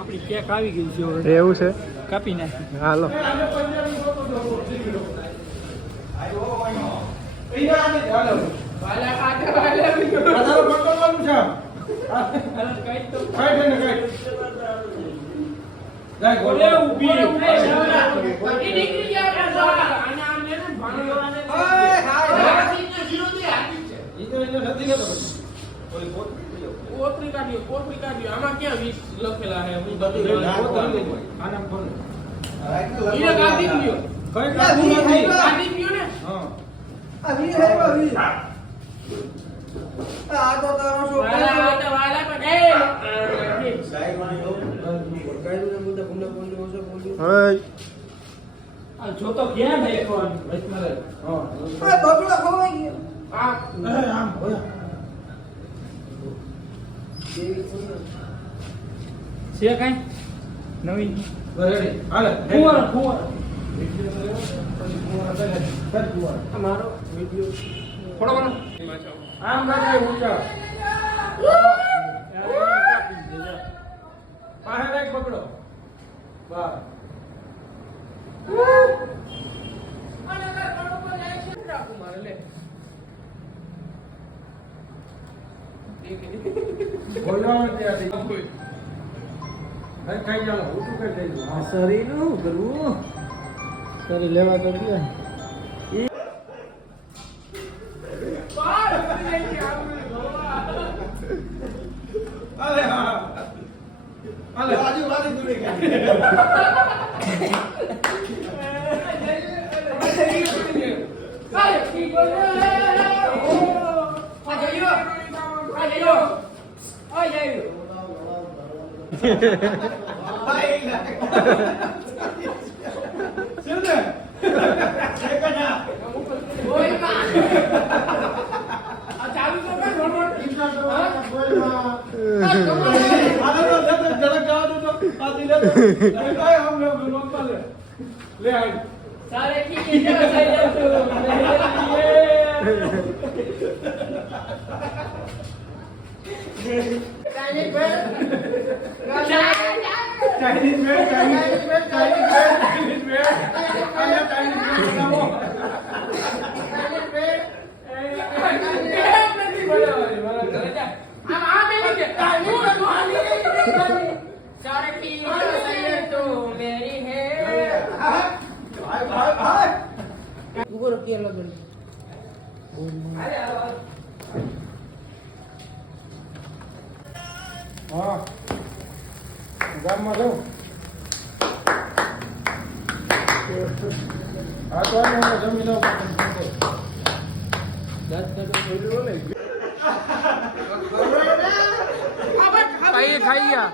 આપણી કેક આવી ગઈ છે એવું છે કાપી નાખી હાલો આમાં ક્યાં 20 લખેલા છે હું જો તો ક્યાં છે ફોન છે કઈ નવીન અમારો વિડિયો થોડો ઘણો આમ કાઢે ઊંચા પાસે એક પકડો બસ મારે લે બોલવાનું ત્યાં કઈ ચાલો ઉઠું કઈ થઈ ગયું શરીર નું કરવું શરીર લેવા તો ગામમાં જાઉં હા તો જમી લઉં ખાઈ ગયા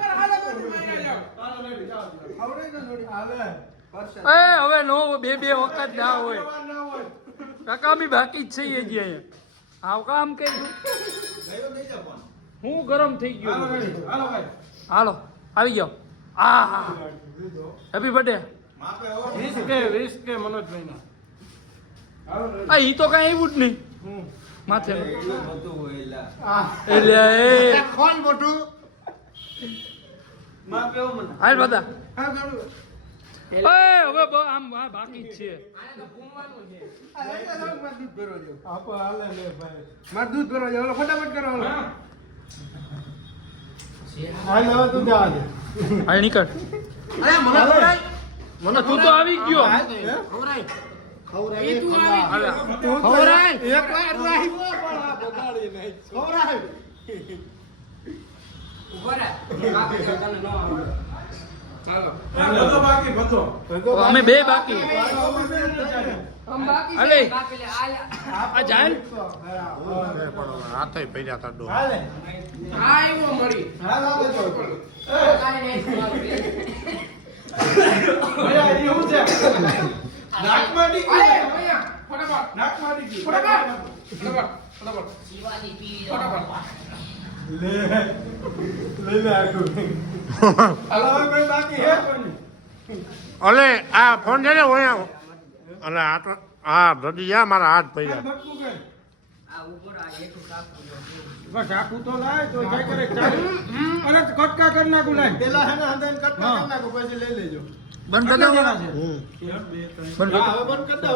હવે નો બે વખત ના હોય કાકા બી બાકી જ છે અહીંયા આવ કામ કર્યું હું ગરમ થઈ ગયો હાલો આવી ગયો હા હેપી બર્થડે 20 કે મનોજભાઈ ના ઈ તો કઈ આવ્યું જ નહીં માથે એટલે કોણ મોટું હાલ બધા હવે આમ બાકી જ છે દૂધ ભરવા જાવ ફટાફટ કરો હાલ નીકળ મને તું તો આવી ગયો અમે બે બાકી અલે આ જાન હાથે પૈડા કાઢો આયો મરી એવું છે નાકમાંથી ફટાફટ નાકમાંથી ફટાફટ શિવાજી પી લે આખું અલા કોઈ બાકી હે કોઈ અલે આ ફોન છે ને ઓયા અલે આ તો હા દડિયા મારા હાથ પડ્યા બસ ચાકુ તો લાય તો કઈ કરે ચાકુ અરે કટકા કરી નાખું લાય પેલા હે ને અંદર કટકા કરી નાખું પછી લઈ લેજો બંધ કરી દો કેટલા જણા છે? હમ. એક, બે, ત્રણ. બંધ કરી દો. હા, હવે બંધ કરી દો